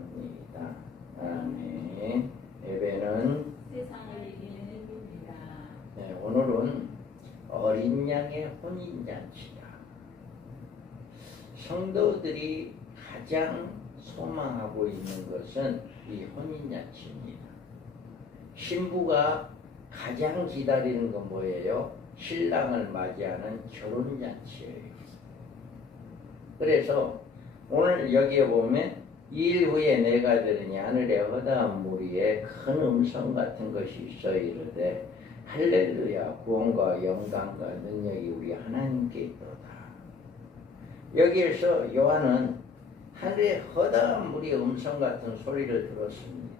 바랍니다. 아멘. 예배는 세상을 이기는 힘입니다. 네, 오늘은 어린 양의 혼인잔치다. 성도들이 가장 소망하고 있는 것은 이 혼인잔치입니다. 신부가 가장 기다리는 건 뭐예요? 신랑을 맞이하는 결혼잔치예요. 그래서 오늘 여기에 보면 이일 후에 내가 들으니 하늘에 허다한 무리에 큰 음성 같은 것이 있어 이르되 할렐루야 구원과 영광과 능력이 우리 하나님께 있도다. 여기에서 요한은 하늘에 허다한 무리의 음성 같은 소리를 들었습니다.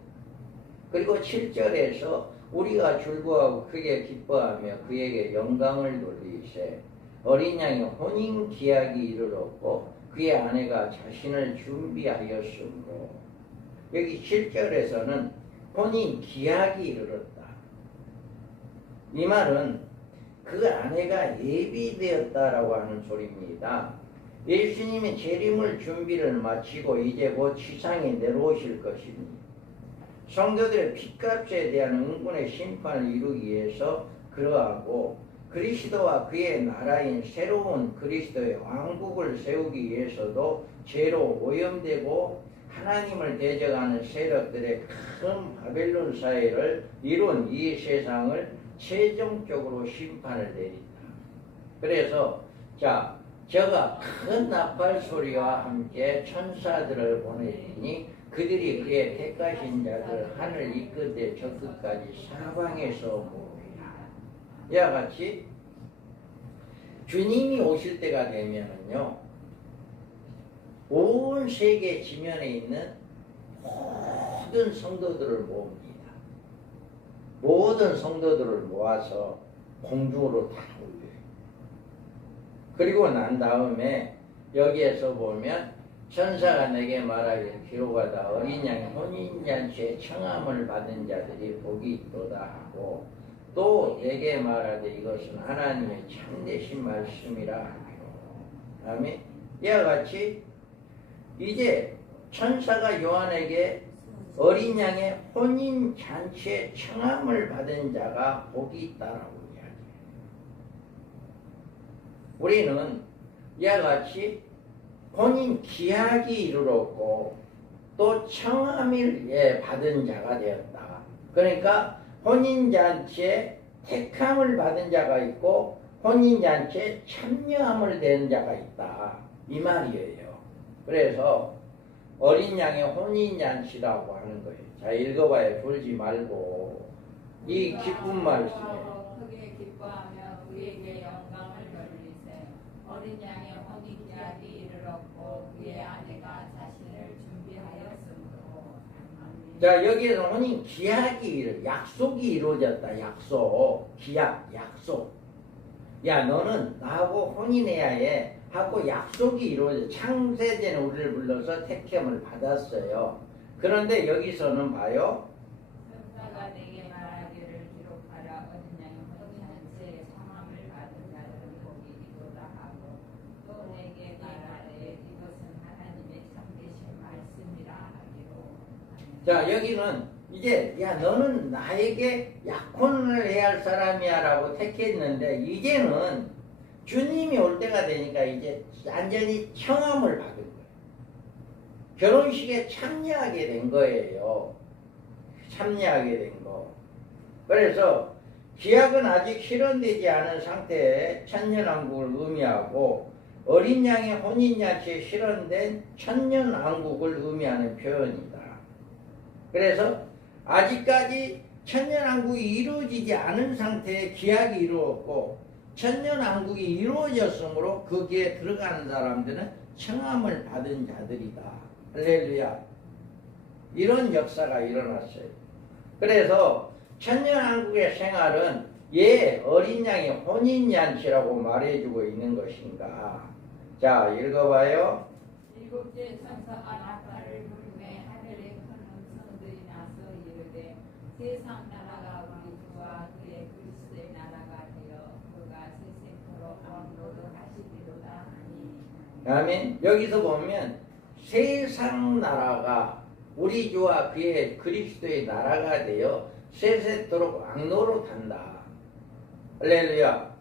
그리고 7절에서 우리가 즐거워하고 크게 기뻐하며 그에게 영광을 돌리세 어린 양이 혼인 기약이 이르렀고 그의 아내가 자신을 준비하였으므로 여기 7절에서는 혼인 기약이 이르렀다. 이 말은 그 아내가 예비되었다라고 하는 소리입니다. 예수님이 재림을 준비를 마치고 이제 곧 지상에 내려오실 것입니다. 성도들의 핏값에 대한 응분의 심판을 이루기 위해서 그러하고 그리스도와 그의 나라인 새로운 그리스도의 왕국을 세우기 위해서도 죄로 오염되고 하나님을 대적하는 세력들의 큰 바벨론 사회를 이룬 이 세상을 최종적으로 심판을 내린다. 그래서 저가 큰 나팔 소리와 함께 천사들을 보내니 그들이 그의 택하신 자들 하늘 이끝에 저 끝까지 사방에서 모으리라. 이와 같이 주님이 오실 때가 되면은요 온 세계 지면에 있는 모든 성도들을 모읍니다. 모든 성도들을 모아서 공중으로 다 올려요. 그리고 난 다음에 여기에서 보면 천사가 내게 말하기를 기록하다 어린 양의 혼인잔치에 청함을 받은 자들이 복이 있도다 하고 또 내게 말하되 이것은 하나님의 참되신 말씀이라 하기로. 아멘. 이와 같이 이제 천사가 요한에게 어린 양의 혼인잔치에 청함을 받은 자가 복이 있다라고 이야기해요. 우리는 이와 같이 혼인 기약이 이르렀고 또 청함을 받은 자가 되었다. 그러니까 혼인잔치에 택함을 받은 자가 있고 혼인잔치에 참여함을 된 자가 있다. 이 말이에요. 그래서 어린 양의 혼인잔치라고 하는 거예요. 자, 읽어봐요. 졸지 말고 이 기쁜 말씀이에요. 크게 기뻐하며 그에게 영광을 돌리세 어린 양의 혼인 기약이 이르렀고 그의 아내가 자신을 준비하였으므로. 자, 여기에서 혼인 기약이 약속이 이루어졌다. 약속, 기약, 약속. 야, 너는 나하고 혼인해야 해 하고 약속이 이루어져. 창세전에 우리를 불러서 택함을 받았어요. 그런데 여기서는 봐요. 천사가 내게 말하기를 기록하라 어린 양의 혼인잔치에 청함을 받은 자들은 복이 있도다 하고 또 내게 말하되 이것은 하나님의 참되신 말씀이라 하기로. 자, 여기는 이제 야 너는 나에게 약혼을 해야 할 사람이야 라고 택했는데 이제는 주님이 올 때가 되니까 이제 완전히 청함을 받은 거예요. 결혼식에 참여하게 된 거예요. 참여하게 된 거. 그래서 기약은 아직 실현되지 않은 상태의 천년왕국을 의미하고 어린 양의 혼인잔치에 실현된 천년왕국을 의미하는 표현이다. 그래서 아직까지 천년왕국이 이루어지지 않은 상태의 기약이 이루어졌고 천년왕국이 이루어졌으므로 거기에 들어가는 사람들은 청함을 받은 자들이다. 할렐루야. 이런 역사가 일어났어요. 그래서 천년왕국의 생활은 어린 양의 혼인잔치라고 말해주고 있는 것인가. 자, 읽어봐요. 일곱째 천사가 나팔을 불매 하늘에 큰 음성들이 나서 이르되 세상 나라가 우리 주와 그의 그리스도의 나라가 되어 그가 세세토록 왕노릇 하시리로다 하니. 아멘. 여기서 보면 세상 나라가 우리 주와 그의 그리스도의 나라가 되어 세세토록 왕노릇한다. 할렐루야.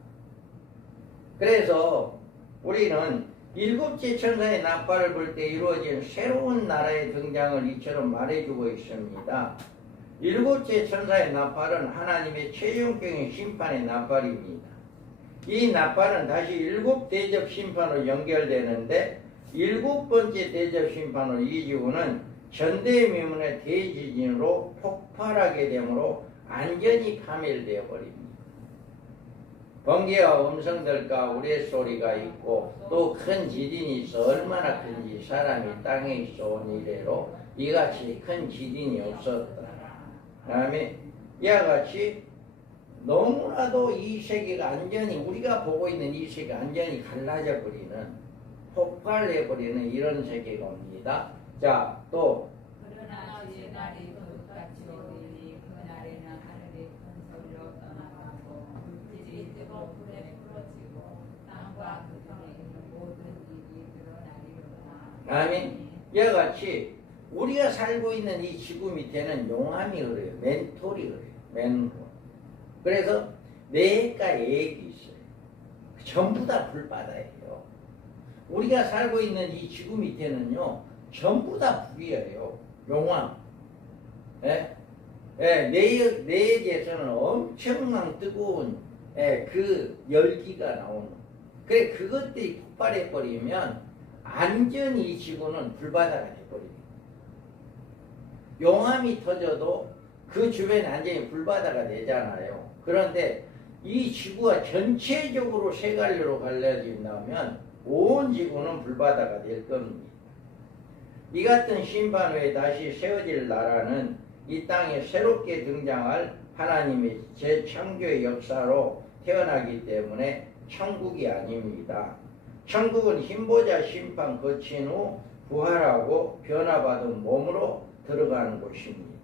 그래서 우리는 일곱째 천사의 나팔을 불 때 이루어진 새로운 나라의 등장을 이처럼 말해주고 있습니다. 일곱째 천사의 나팔은 하나님의 최종적인 심판의 나팔입니다. 이 나팔은 다시 일곱 대접 심판으로 연결되는데 일곱 번째 대접 심판으로 이기고는 전대미문의 대지진으로 폭발하게 되므로 완전히 파멸되어 버립니다. 번개와 음성들과 우레소리가 있고 또 큰 지진이 있어 얼마나 큰지 사람이 땅에 있어 온 이래로 이같이 큰 지진이 없었다. 그 다음에 이와 같이 너무나도 이 세계가 완전히 우리가 보고 있는 이 세계가 완전히 갈라져 버리는 폭발해 버리는 이런 세계가 옵니다. 자, 또 그러나 주의 날이 거룩같이 오리니 그날에는 하늘이 큰 소리로 떠나가고 물질이 뜨거운 불에 풀어지고 땅과 그 중에 있는 모든 일이 드러나리로다. 아멘. 이와 같이 우리가 살고 있는 이 지구 밑에는 용암이 흐려요. 멘톨이 흐려요. 멘톨. 그래서 내가 액이 있어요. 전부 다 불바다예요. 우리가 살고 있는 이 지구 밑에는요, 전부 다 불이에요. 용암. 예? 예, 내액에서는 엄청난 뜨거운 그 열기가 나오는. 그래, 그것들이 폭발해버리면 완전히 이 지구는 불바다가 돼버립니다. 용암이 터져도 그 주변에 완전히 불바다가 되잖아요. 그런데 이 지구가 전체적으로 세갈래로 갈라진다면 온 지구는 불바다가 될 겁니다. 이 같은 심판 후에 다시 세워질 나라는 이 땅에 새롭게 등장할 하나님의 재창조의 역사로 태어나기 때문에 천국이 아닙니다. 천국은 흰보자 심판 거친 후 부활하고 변화받은 몸으로 들어가는 곳입니다.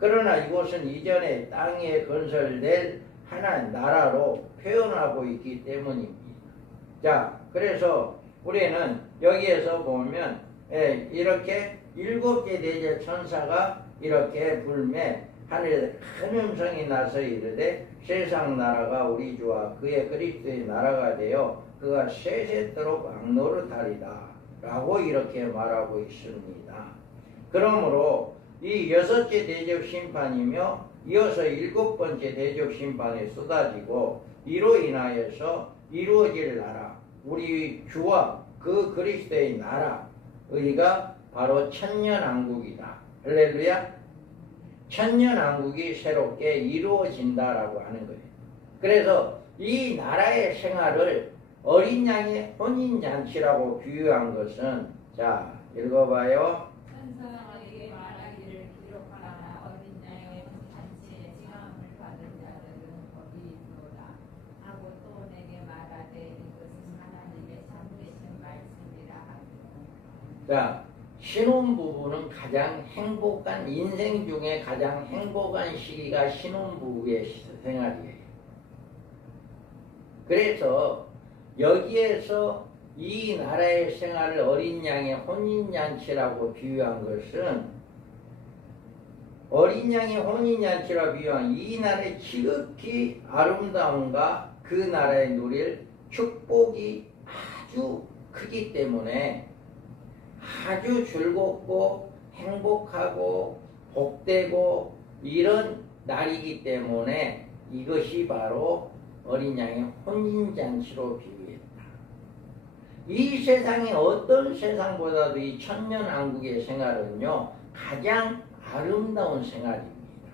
그러나 이곳은 이전에 땅에 건설될 하나의 나라로 표현하고 있기 때문입니다. 자, 그래서 우리는 여기에서 보면 이렇게 일곱 개 대제 천사가 이렇게 불매 하늘에서 큰 음성이 나서 이르되 세상 나라가 우리 주와 그의 그리스도의 나라가 되어 그가 세세토록 왕노릇하리다 라고 이렇게 말하고 있습니다. 그러므로 이 여섯째 대접 심판이며 이어서 일곱 번째 대접 심판이 쏟아지고 이로 인하여서 이루어질 나라, 우리 주와 그 그리스도의 나라, 의가 바로 천년왕국이다. 할렐루야. 천년왕국이 새롭게 이루어진다라고 하는 거예요. 그래서 이 나라의 생활을 어린 양의 혼인잔치라고 비유한 것은, 자, 읽어봐요. 천사에게 말하기를 기록하라. 어린 양의 잔치에 징함을 받은 자들은 거기 있노라 하고 또 내게 말하되 이것은 하나님의 참되신 말씀이라 하고. 자, 신혼부부는 가장 행복한, 인생 중에 가장 행복한 시기가 신혼부부의 생활이에요. 그래서 여기에서 이 나라의 생활을 어린 양의 혼인잔치라고 비유한 것은, 어린 양의 혼인잔치라고 비유한 이 나라의 지극히 아름다움과 그 나라에 누릴 축복이 아주 크기 때문에 아주 즐겁고 행복하고 복되고 이런 날이기 때문에 이것이 바로 어린 양의 혼인잔치로 비유했다. 이 세상의 어떤 세상보다도 이 천년왕국의 생활은요, 가장 아름다운 생활입니다.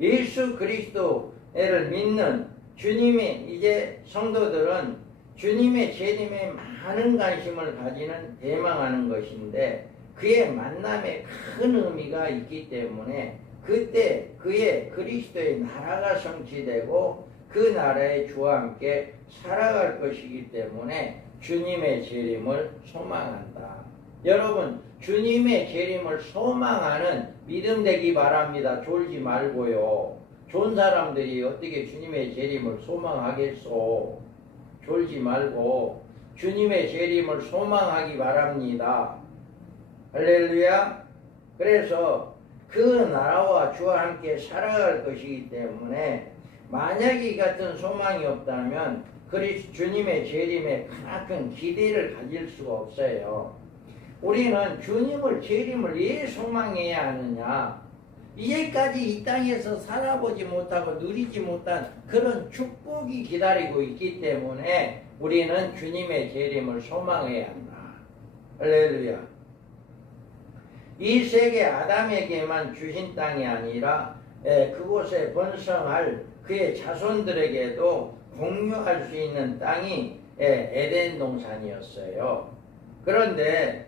예수 그리스도를 믿는 주님의 이제 성도들은 주님의 재림에 많은 관심을 가지는 대망하는 것인데, 그의 만남에 큰 의미가 있기 때문에 그때 그의 그리스도의 나라가 성취되고 그 나라의 주와 함께 살아갈 것이기 때문에 주님의 재림을 소망한다. 여러분, 주님의 재림을 소망하는 믿음 되기 바랍니다. 졸지 말고요. 좋은 사람들이 어떻게 주님의 재림을 소망하겠소? 졸지 말고 주님의 재림을 소망하기 바랍니다. 할렐루야. 그래서 그 나라와 주와 함께 살아갈 것이기 때문에 만약에 이 같은 소망이 없다면 주님의 재림에 크나큰 기대를 가질 수가 없어요. 우리는 주님을 재림을 왜 소망해야 하느냐? 이제까지 이 땅에서 살아보지 못하고 누리지 못한 그런 축복이 기다리고 있기 때문에 우리는 주님의 재림을 소망해야 한다. 할렐루야. 이 세계 아담에게만 주신 땅이 아니라 그곳에 번성할 그의 자손들에게도 공유할 수 있는 땅이 에덴 동산이었어요. 그런데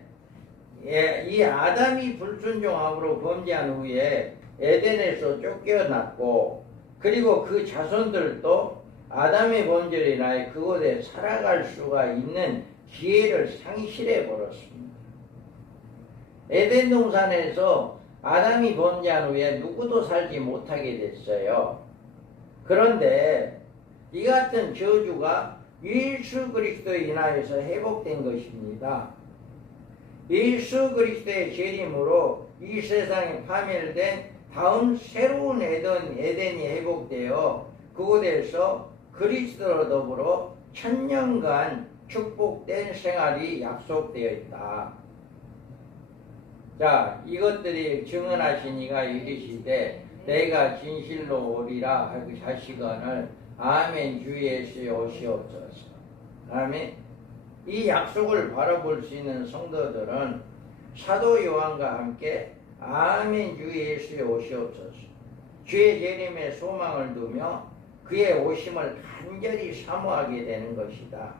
이 아담이 불순종함으로 범죄한 후에 에덴에서 쫓겨났고, 그리고 그 자손들도 아담의 범죄로 인하여 그곳에 살아갈 수가 있는 기회를 상실해 버렸습니다. 에덴 동산에서 아담이 범죄한 후에 누구도 살지 못하게 됐어요. 그런데 이 같은 저주가 예수 그리스도에 인하여서 회복된 것입니다. 예수 그리스도의 재림으로 이 세상에 파멸된 다음 새로운 에덴이 회복되어 그곳에서 그리스도로 더불어 천년간 축복된 생활이 약속되어 있다. 자, 이것들이 증언하신 이가 이르시되 내가 진실로 오리라 하시거늘 아멘. 주 예수에 오시옵소서. 아멘. 이 약속을 바라볼 수 있는 성도들은 사도 요한과 함께 아멘. 주 예수에 오시옵소서. 주의 재림에 소망을 두며 그의 오심을 간절히 사모하게 되는 것이다.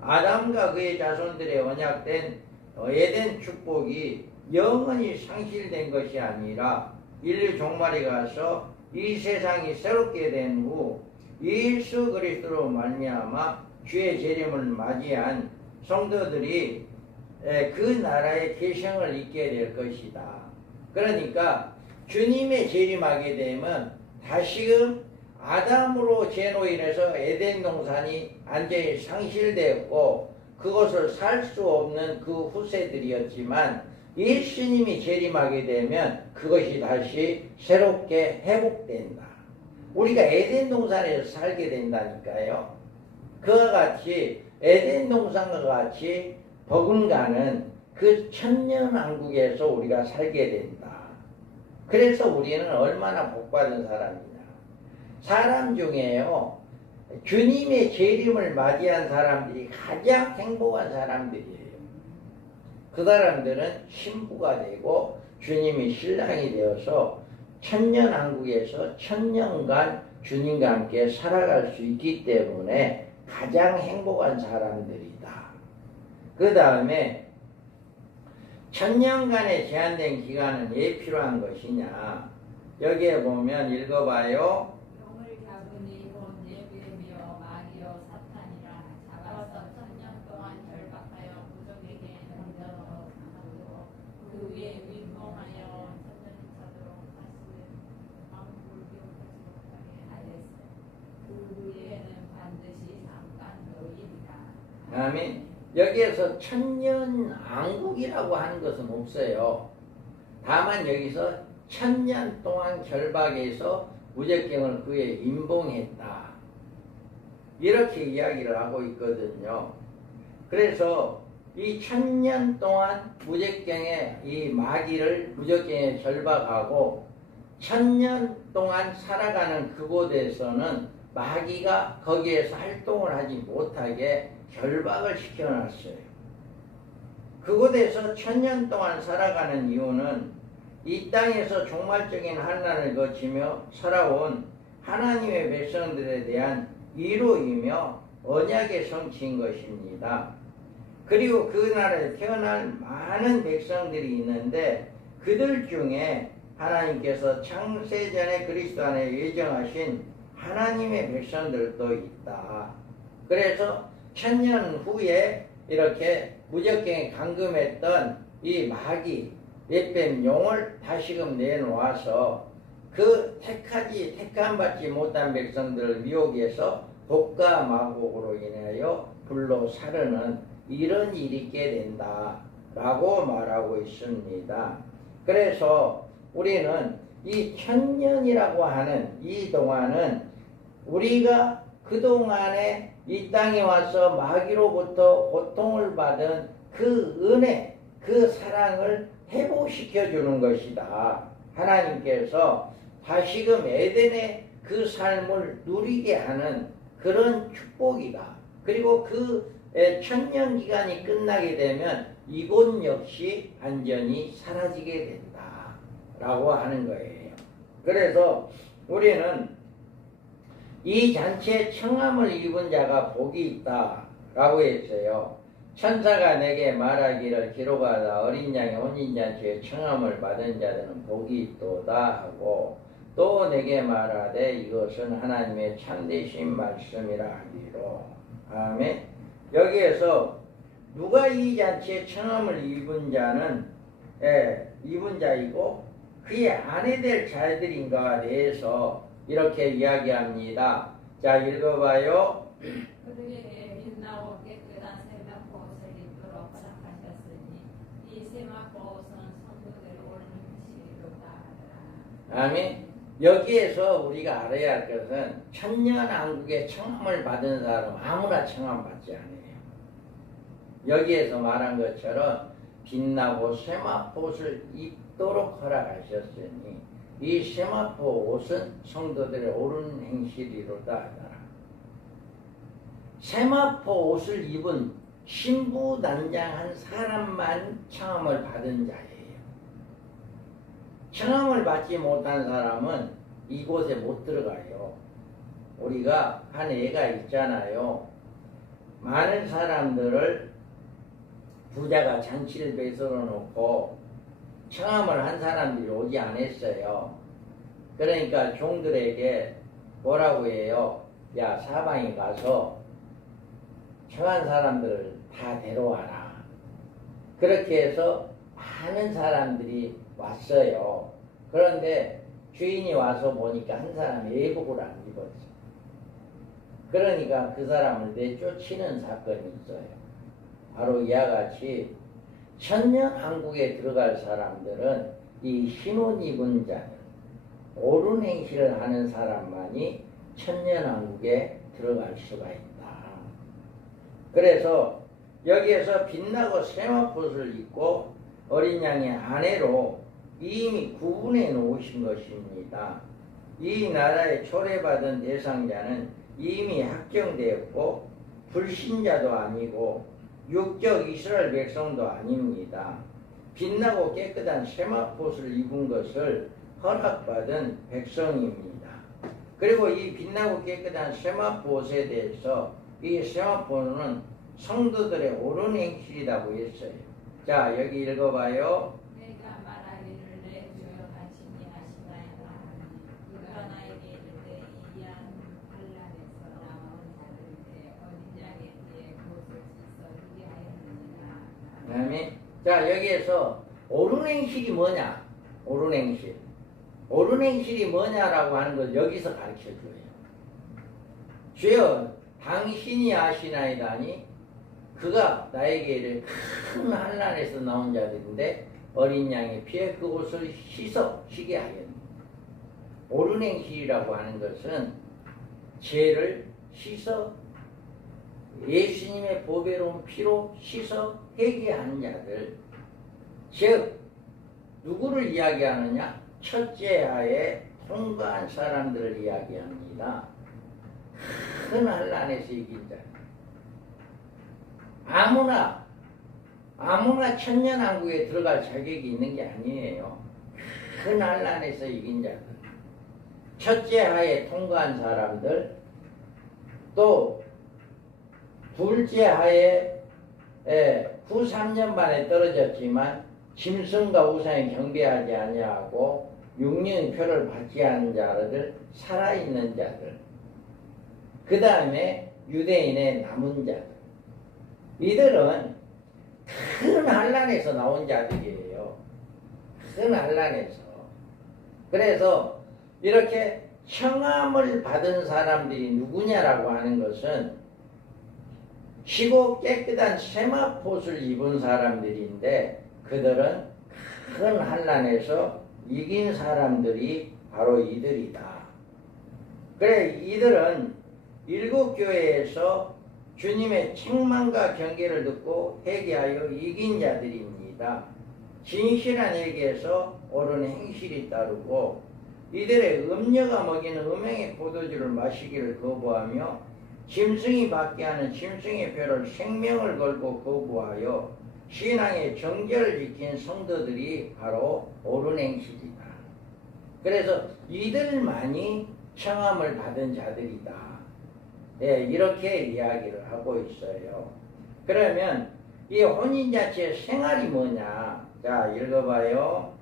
아담과 그의 자손들의 언약된 에덴 축복이 영원히 상실된 것이 아니라 인류 종말에 가서 이 세상이 새롭게 된 후 예수 그리스도로 말미암아 주의 재림을 맞이한 성도들이 그 나라의 계승을 잇게 될 것이다. 그러니까 주님의 재림하게 되면 다시금 아담으로 죄로 인해서 에덴 동산이 완전히 상실되었고 그것을 살 수 없는 그 후세들이었지만 예수님이 재림하게 되면 그것이 다시 새롭게 회복된다. 우리가 에덴 동산에서 살게 된다니까요. 그와 같이 에덴 동산과 같이 버금가는 그 천년왕국에서 우리가 살게 된다. 그래서 우리는 얼마나 복받은 사람이냐. 사람 중에요, 주님의 재림을 맞이한 사람들이 가장 행복한 사람들이에요. 그 사람들은 신부가 되고 주님이 신랑이 되어서 천년왕국에서 천년간 주님과 함께 살아갈 수 있기 때문에 가장 행복한 사람들이다. 그 다음에 천년간의 제한된 기간은 왜 필요한 것이냐. 여기에 보면 읽어봐요. 용을 잡으니 곧 예배며 마귀여 사탄이라 잡아서 천년 동안 결박하여 부족에게 던져서 강하고 그 위에 윗봉하여 천년이 차도록 하시는 왕국을 기억하지 못하게 하였으니 그 후에는 반드시 잠깐 너희리라. 아멘. 여기에서 천년왕국이라고 하는 것은 없어요. 다만 여기서 천년 동안 결박해서 무적경을 그에 임봉했다. 이렇게 이야기를 하고 있거든요. 그래서 이 천년 동안 무적경에 이 마귀를 무적경에 결박하고 천년 동안 살아가는 그곳에서는 마귀가 거기에서 활동을 하지 못하게 결박을 시켜놨어요. 그곳에서 천년 동안 살아가는 이유는 이 땅에서 종말적인 환난을 거치며 살아온 하나님의 백성들에 대한 위로이며 언약의 성취인 것입니다. 그리고 그 나라에 태어날 많은 백성들이 있는데 그들 중에 하나님께서 창세전에 그리스도 안에 예정하신 하나님의 백성들도 있다. 그래서 천년 후에 이렇게 무적경에 감금했던 이 마귀 옛뱀 용을 다시금 내놓아서 그 택함받지 못한 백성들을 미혹해서 독과 마곡으로 인하여 불로 사르는 이런 일이 있게 된다. 라고 말하고 있습니다. 그래서 우리는 이 천년이라고 하는 이 동안은 우리가 그동안에 이 땅에 와서 마귀로부터 고통을 받은 그 은혜, 그 사랑을 회복시켜 주는 것이다. 하나님께서 다시금 에덴의 그 삶을 누리게 하는 그런 축복이다. 그리고 그 천년 기간이 끝나게 되면 이곳 역시 완전히 사라지게 된다 라고 하는 거예요. 그래서 우리는 이 잔치에 청함을 입은 자가 복이 있다 라고 했어요. 천사가 내게 말하기를 기록하다 어린 양의 혼인잔치에 청함을 받은 자들은 복이 있도다 하고, 또 내게 말하되 이것은 하나님의 참되신 말씀이라 하기로. 아멘. 여기에서 누가 이 잔치에 청함을 입은 자는 입은 자이고 그의 아내 될 자들인가에 대해서 이렇게 이야기합니다. 자, 읽어봐요. 그들에게 빛나고 깨끗한 세마포 옷을 입도록 허락하셨으니 이 세마포 옷은 성도들의 옳은 행실이로다 하더라. 아멘. 여기에서 우리가 알아야 할 것은 천년왕국의 청함을 받은 사람 아무나 청함 받지 않아요. 여기에서 말한 것처럼 빛나고 세마포 옷을 입도록 허락하셨으니 이 세마포 옷은 성도들의 옳은 행실이로다 하더라. 세마포 옷을 입은 신부단장한 사람만 청함을 받은 자예요. 청함을 받지 못한 사람은 이곳에 못 들어가요. 우리가 한 애가 있잖아요. 많은 사람들을 부자가 잔치를 베풀어 놓고 청함을 한 사람들이 오지 않았어요. 그러니까 종들에게 뭐라고 해요? 야, 사방에 가서 청한 사람들을 다 데려와라. 그렇게 해서 많은 사람들이 왔어요. 그런데 주인이 와서 보니까 한 사람이 예복을 안 입었어. 그러니까 그 사람을 내쫓이는 사건이 있어요. 바로 이와 같이 천년왕국에 들어갈 사람들은 이 흰옷 입은 자들, 옳은 행실을 하는 사람만이 천년왕국에 들어갈 수가 있다. 그래서 여기에서 빛나고 세마포옷을 입고 어린 양의 아내로 이미 구분해 놓으신 것입니다. 이 나라에 초래받은 대상자는 이미 확정되었고 불신자도 아니고 육적 이스라엘 백성도 아닙니다. 빛나고 깨끗한 세마포옷을 입은 것을 허락받은 백성입니다. 그리고 이 빛나고 깨끗한 세마포옷에 대해서 이 세마포는 성도들의 옳은 행실이라고 했어요. 자, 여기 읽어봐요. 내가 말하기를 내 주여 같이 하시나이다 하니 그가 나에게 이르되 이한 환난에서 나온 자들인데 어린 양의 뒤에 그것을 씻어 주게 하였느니라. 아멘. 자, 여기에서 옳은 행실이 뭐냐? 옳은 행실. 옳은 행실이 뭐냐라고 하는 걸 여기서 가르쳐줘요. 주여 당신이 아시나이다니 그가 나에게 이를 큰 환난에서 나온 자들인데 어린 양의 피에 그 옷을 씻어 쉬게 하였니. 옳은 행실이라고 하는 것은 죄를 씻어 예수님의 보배로운 피로 씻어 회개한 자들, 즉 누구를 이야기하느냐? 첫째 하에 통과한 사람들을 이야기합니다. 큰 환난에서 이긴 자. 아무나 천년왕국에 들어갈 자격이 있는 게 아니에요. 큰 환난에서 이긴 자들, 첫째 하에 통과한 사람들, 또 둘째 하에 후 3년 만에 떨어졌지만 짐승과 우상에 경배하지 아니하고 6년 표를 받지 않은 자들, 살아있는 자들, 그 다음에 유대인의 남은 자들, 이들은 큰 환난에서 나온 자들이에요. 큰 환난에서. 그래서 이렇게 청함을 받은 사람들이 누구냐라고 하는 것은 희고 깨끗한 세마포를 입은 사람들인데 그들은 큰 환난에서 이긴 사람들이 바로 이들이다. 그래 이들은 일곱 교회에서 주님의 책망과 경계를 듣고 회개하여 이긴 자들입니다. 진실한 얘기에서 옳은 행실이 따르고 이들의 음녀가 먹이는 음행의 포도주를 마시기를 거부하며 짐승이 받게 하는 짐승의 표를 생명을 걸고 거부하여 신앙의 정절을 지킨 성도들이 바로 옳은 행실이다. 그래서 이들만이 청함을 받은 자들이다. 예, 이렇게 이야기를 하고 있어요. 그러면 이 혼인잔치의 생활이 뭐냐? 자, 읽어봐요.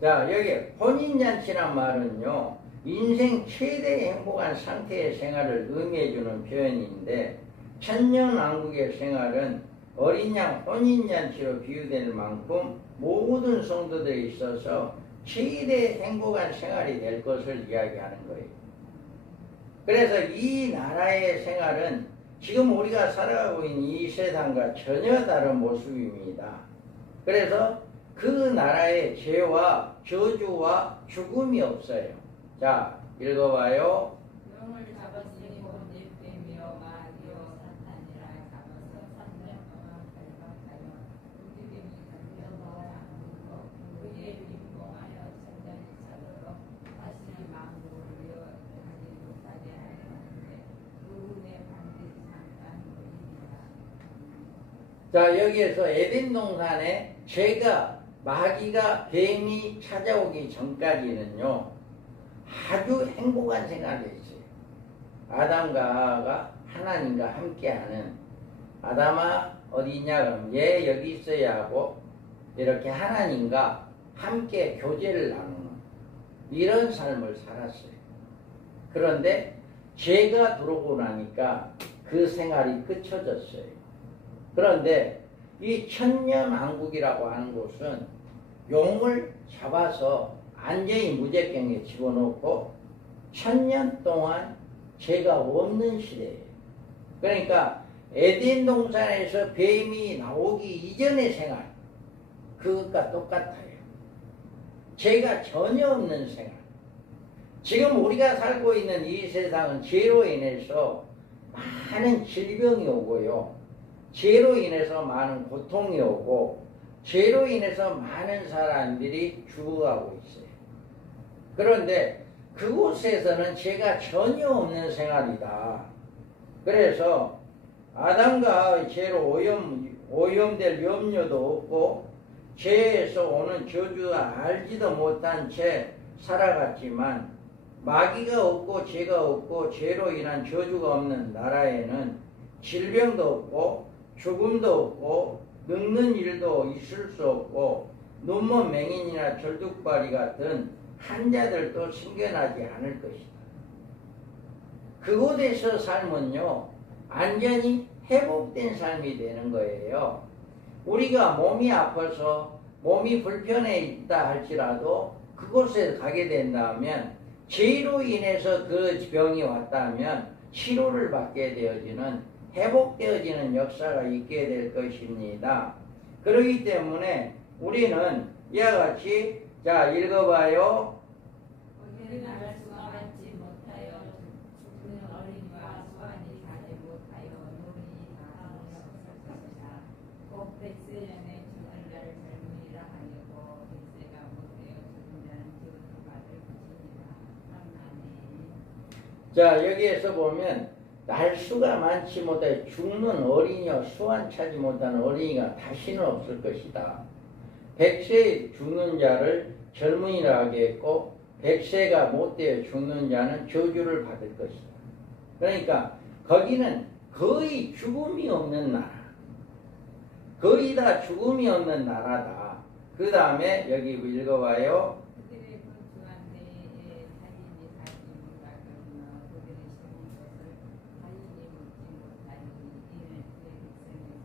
자, 여기 혼인잔치란 말은요, 인생 최대 행복한 상태의 생활을 의미해주는 표현인데, 천년왕국의 생활은 어린 양 혼인잔치로 비유될 만큼 모든 성도들에 있어서 최대 행복한 생활이 될 것을 이야기하는 거예요. 그래서 이 나라의 생활은 지금 우리가 살아가고 있는 이 세상과 전혀 다른 모습입니다. 그래서 그 나라의 죄와 저주와 죽음이 없어요. 자, 읽어봐요. 영을 잡았으니 곧 뱀이요 마귀요 사탄이라 잡아서 3년 동안 밟아가며 우기뱀이 던져서 잡고 그의 빈봉하여 천장이 차도록 다시 망국을 이어가지 못하게 하였는데 그 후에 반드시 잠깐 보입니다. 자, 여기에서 에덴 동산에 죄가 마귀가 뱀이 찾아오기 전까지는요 아주 행복한 생활이 있어요. 아담과 하와가 하나님과 함께하는, 아담아 어디 있냐 그러면 얘 여기 있어야 하고 이렇게 하나님과 함께 교제를 나누는 이런 삶을 살았어요. 그런데 죄가 들어오고 나니까 그 생활이 끝쳐졌어요. 그런데 이 천년왕국이라고 하는 곳은 용을 잡아서 안전히 무제경에 집어넣고 천년 동안 죄가 없는 시대예요. 그러니까 에덴 동산에서 뱀이 나오기 이전의 생활, 그것과 똑같아요. 죄가 전혀 없는 생활. 지금 우리가 살고 있는 이 세상은 죄로 인해서 많은 질병이 오고요. 죄로 인해서 많은 고통이 오고 죄로 인해서 많은 사람들이 죽어가고 있어요. 그런데 그곳에서는 죄가 전혀 없는 생활이다. 그래서 아담과 죄로 오염될 염려도 없고 죄에서 오는 저주가 알지도 못한 채 살아갔지만 마귀가 없고 죄가 없고 죄로 인한 저주가 없는 나라에는 질병도 없고 죽음도 없고 늙는 일도 있을 수 없고 눈먼 맹인이나 절뚝발이 같은 환자들도 생겨나지 않을 것이다. 그곳에서 삶은요 완전히 회복된 삶이 되는 거예요. 우리가 몸이 아파서 몸이 불편해 있다 할지라도 그곳에 가게 된다면 죄로 인해서 그 병이 왔다면 치료를 받게 되어지는 회복되어지는 역사가 있게 될 것입니다. 그렇기 때문에 우리는 이와 같이 자 읽어봐요. 어디를 나갈 수가 받지 못하여 죽는 어린이와 소환이 가지 못하여 노인이 다 없을 것이다. 곧 백세년에 죽는 자를 젊은이라 하려고 백세가 못되어 죽는 자는 저주받을 것이니라. 아멘. 자 여기에서 보면 날수가 많지 못해 죽는 어린이와 수완 차지 못하는 어린이가 다시는 없을 것이다. 100세에 죽는 자를 젊은이라 하겠고 100세가 못되어 죽는 자는 저주를 받을 것이다. 그러니까 거기는 거의 죽음이 없는 나라, 거의 다 죽음이 없는 나라다. 그 다음에 여기 읽어봐요. 그들의 분주한 데에 타인이 살지 못하거나 그들의 심은 것을 타인이 묻지 못하니 이는 그의 백성의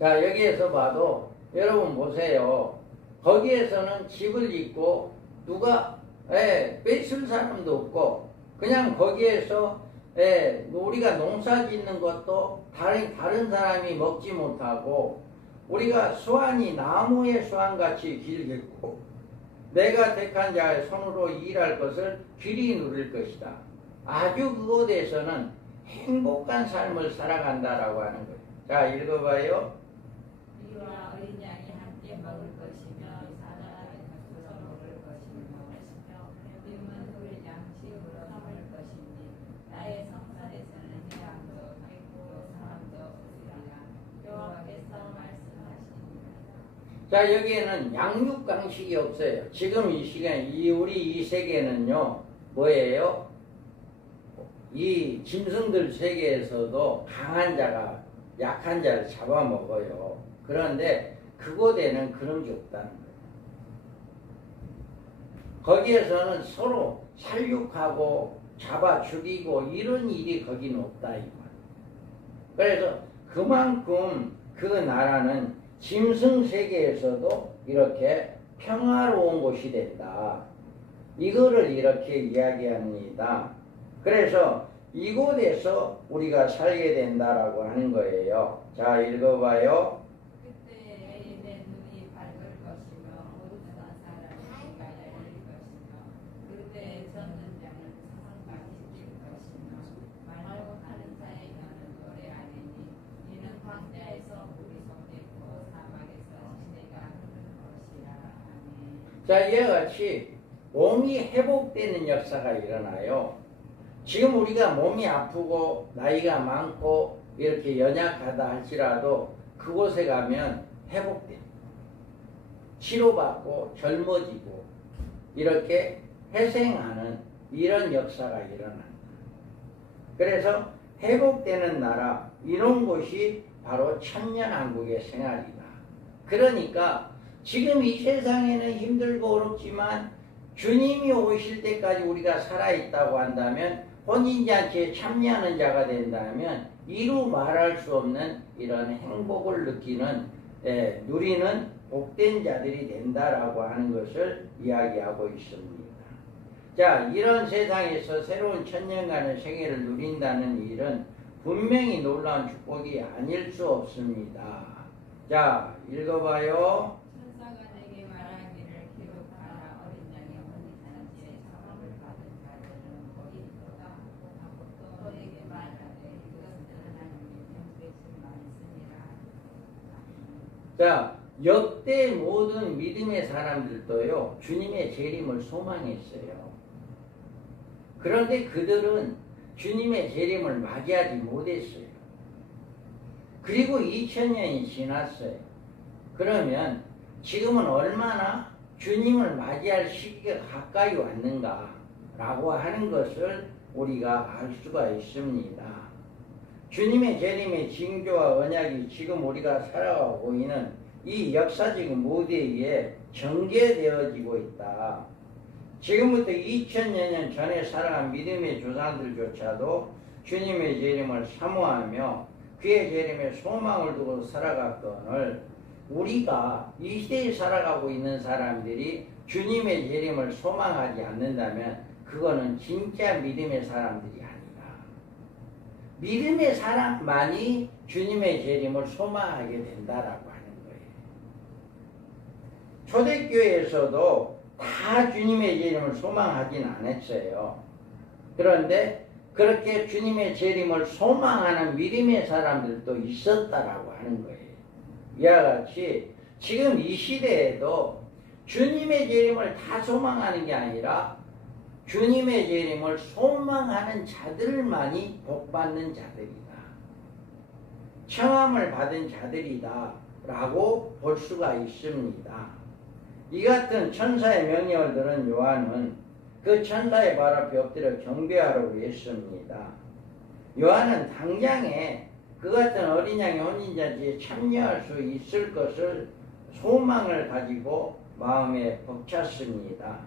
자, 여기에서 봐도 여러분 보세요. 거기에서는 집을 짓고 누가 뺏을 사람도 없고 그냥 거기에서 우리가 농사 짓는 것도 다른 사람이 먹지 못하고 우리가 수완이 나무의 수완같이 길겠고 내가 택한 자의 손으로 일할 것을 길이 누릴 것이다. 아주 그곳에서는 행복한 삶을 살아간다라고 하는 거예요. 자, 읽어봐요. 이와 어린 양이 함께 먹을 것이며 사자에서 먹을 것이며 뱀은 그 양식으로 삼을 것이니 나의 성산에서는 해양도 객도 사람도 없으리라. 여호와께서 말씀하십니다. 자, 여기에는 양육강식이 없어요. 지금 이 시간 우리 이 세계는요 뭐예요? 이 짐승들 세계에서도 강한 자가 약한 자를 잡아먹어요. 그런데 그곳에는 그런 게 없다는 거예요. 거기에서는 서로 살육하고 잡아 죽이고 이런 일이 거기는 없다 이 말이에요. 그래서 그만큼 그 나라는 짐승 세계에서도 이렇게 평화로운 곳이 된다. 이거를 이렇게 이야기합니다. 그래서 이곳에서 우리가 살게 된다라고 하는 거예요. 자, 읽어봐요. 그때 내 눈이 밝을 것이며 모든 사람이 귀가 열릴 것이며 그때 젖는 자는 사상같이 뛸 것이며 말하고 하는 자의 혀는 노래하리니 이는 광야에서 물이 솟겠고 사막에서 시내가 흐르는 것이라. 아멘. 자, 이와 같이 몸이 회복되는 역사가 일어나요. 지금 우리가 몸이 아프고 나이가 많고 이렇게 연약하다 할지라도 그곳에 가면 회복됩니다. 치료받고 젊어지고 이렇게 회생하는 이런 역사가 일어난다. 그래서 회복되는 나라 이런 곳이 바로 천년왕국의 생활이다. 그러니까 지금 이 세상에는 힘들고 어렵지만 주님이 오실 때까지 우리가 살아있다고 한다면 혼인잔치에 참여하는 자가 된다면 이루 말할 수 없는 이런 행복을 느끼는 누리는 복된 자들이 된다라고 하는 것을 이야기하고 있습니다. 자, 이런 세상에서 새로운 천년간의 생애를 누린다는 일은 분명히 놀라운 축복이 아닐 수 없습니다. 자, 읽어봐요. 천사가 내게 말하기를 기록하라. 어린 양이 혼인잔치에 장엄을 받은 자들은 복이 있도다 하고 또 너에게 말하되 이것은 하나님의 경배심 많으니라. 자, 역대 모든 믿음의 사람들도요 주님의 재림을 소망했어요. 그런데 그들은 주님의 재림을 맞이하지 못했어요. 그리고 2000년이 지났어요. 그러면 지금은 얼마나 주님을 맞이할 시기가 가까이 왔는가라고 하는 것을 우리가 알 수가 있습니다. 주님의 재림의 징조와 언약이 지금 우리가 살아가고 있는 이 역사적 무대에 전개되어지고 있다. 지금부터 2000여 년 전에 살아간 믿음의 조상들조차도 주님의 재림을 사모하며 그의 재림에 소망을 두고 살아갔거늘 우리가 이 시대에 살아가고 있는 사람들이 주님의 재림을 소망하지 않는다면 그거는 진짜 믿음의 사람들이 아니다. 믿음의 사람만이 주님의 재림을 소망하게 된다라고 하는 거예요. 초대교회에서도 다 주님의 재림을 소망하진 않았어요. 그런데 그렇게 주님의 재림을 소망하는 믿음의 사람들도 있었다라고 하는 거예요. 이와 같이 지금 이 시대에도 주님의 재림을 다 소망하는 게 아니라 주님의 재림을 소망하는 자들만이 복받는 자들이다. 청함을 받은 자들이다 라고 볼 수가 있습니다. 이 같은 천사의 명령을 들은 요한은 그 천사의 발 앞에 엎드려 경배하라고 했습니다. 요한은 당장에 그 같은 어린 양의 혼인잔치에 참여할 수 있을 것을 소망을 가지고 마음에 벅찼습니다.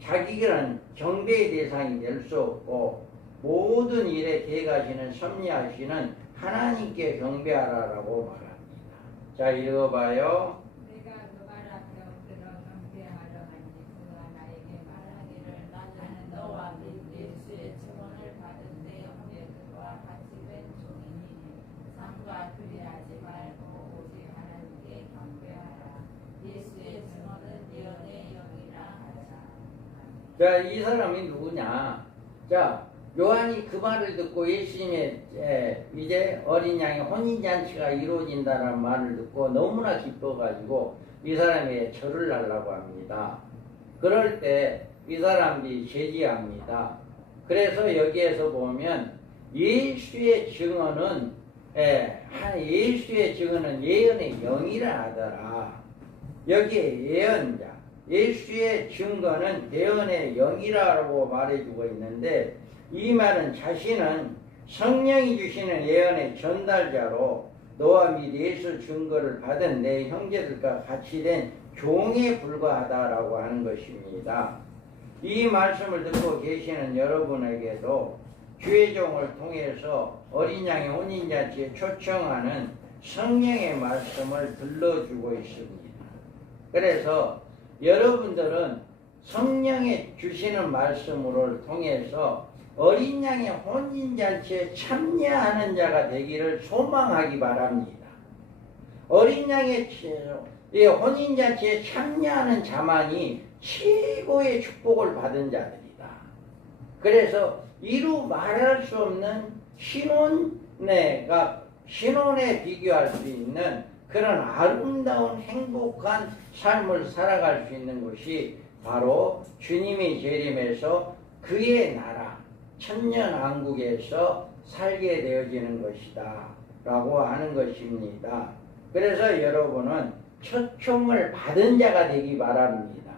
자기는 경배의 대상이 될 수 없고 모든 일에 대가시는 섭리하시는 하나님께 경배하라라고 말합니다. 자, 읽어봐요. 내가 그 말 앞에 엎드려 경배하려 하니 그가 나에게 말하기를 나는 너와 예수의 증언을 받은 내 형제 그와 같이 된 종이니 상과 그리하지 말고 오직 하나님께 경배하라. 예수의 증언은 예언의 영이라 하자. 자, 이 사람이 누구냐? 자, 요한이 그 말을 듣고 예수님의 이제 어린 양의 혼인잔치가 이루어진다는 말을 듣고 너무나 기뻐가지고 이 사람이 절을 하려고 합니다. 그럴 때 이 사람이 제지합니다. 그래서 여기에서 보면 예수의 증언은 예수의 증언은 예언의 영이라 하더라. 여기에 예언자, 예수의 증거는 예언의 영이라고 말해주고 있는데 이 말은 자신은 성령이 주시는 예언의 전달자로 너와 및 예수 증거를 받은 내 형제들과 같이 된 종에 불과하다라고 하는 것입니다. 이 말씀을 듣고 계시는 여러분에게도 주의 종을 통해서 어린 양의 혼인잔치에 초청하는 성령의 말씀을 들려주고 있습니다. 그래서 여러분들은 성령의 주시는 말씀을 통해서 어린 양의 혼인잔치에 참여하는 자가 되기를 소망하기 바랍니다. 어린 양의 혼인잔치에 참여하는 자만이 최고의 축복을 받은 자들이다. 그래서 이루 말할 수 없는 신혼에 비교할 수 있는 그런 아름다운 행복한 삶을 살아갈 수 있는 것이 바로 주님이 재림해서 그의 나라 천년왕국에서 살게 되어지는 것이다 라고 하는 것입니다. 그래서 여러분은 초청을 받은 자가 되기 바랍니다.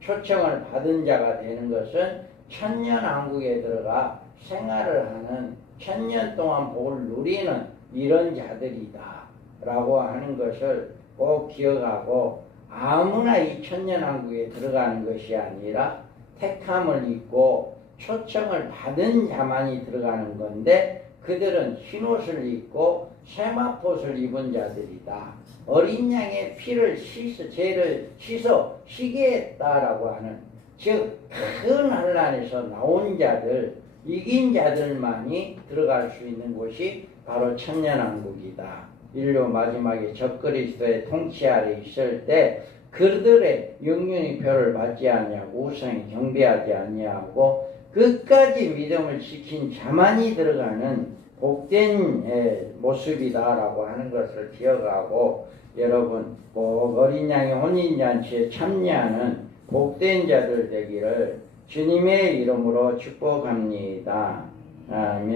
초청을 받은 자가 되는 것은 천년왕국에 들어가 생활을 하는 천년 동안 복을 누리는 이런 자들이다 라고 하는 것을 꼭 기억하고 아무나 이 천년왕국에 들어가는 것이 아니라 택함을 입고 초청을 받은 자만이 들어가는 건데 그들은 흰옷을 입고 세마포를 입은 자들이다. 어린 양의 피를 죄를 씻어 쉬게 했다라고 하는 즉 큰 환난에서 나온 자들 이긴 자들만이 들어갈 수 있는 곳이 바로 천년왕국이다. 인류 마지막에 적그리스도의 통치 아래 있을 때 그들의 영윤의 표를 받지 아니하고 우상에 경배하지 아니하고 끝까지 믿음을 지킨 자만이 들어가는 복된 모습이다라고 하는 것을 기억하고 여러분 꼭 어린 양의 혼인잔치에 참여하는 복된 자들 되기를 주님의 이름으로 축복합니다. 아멘.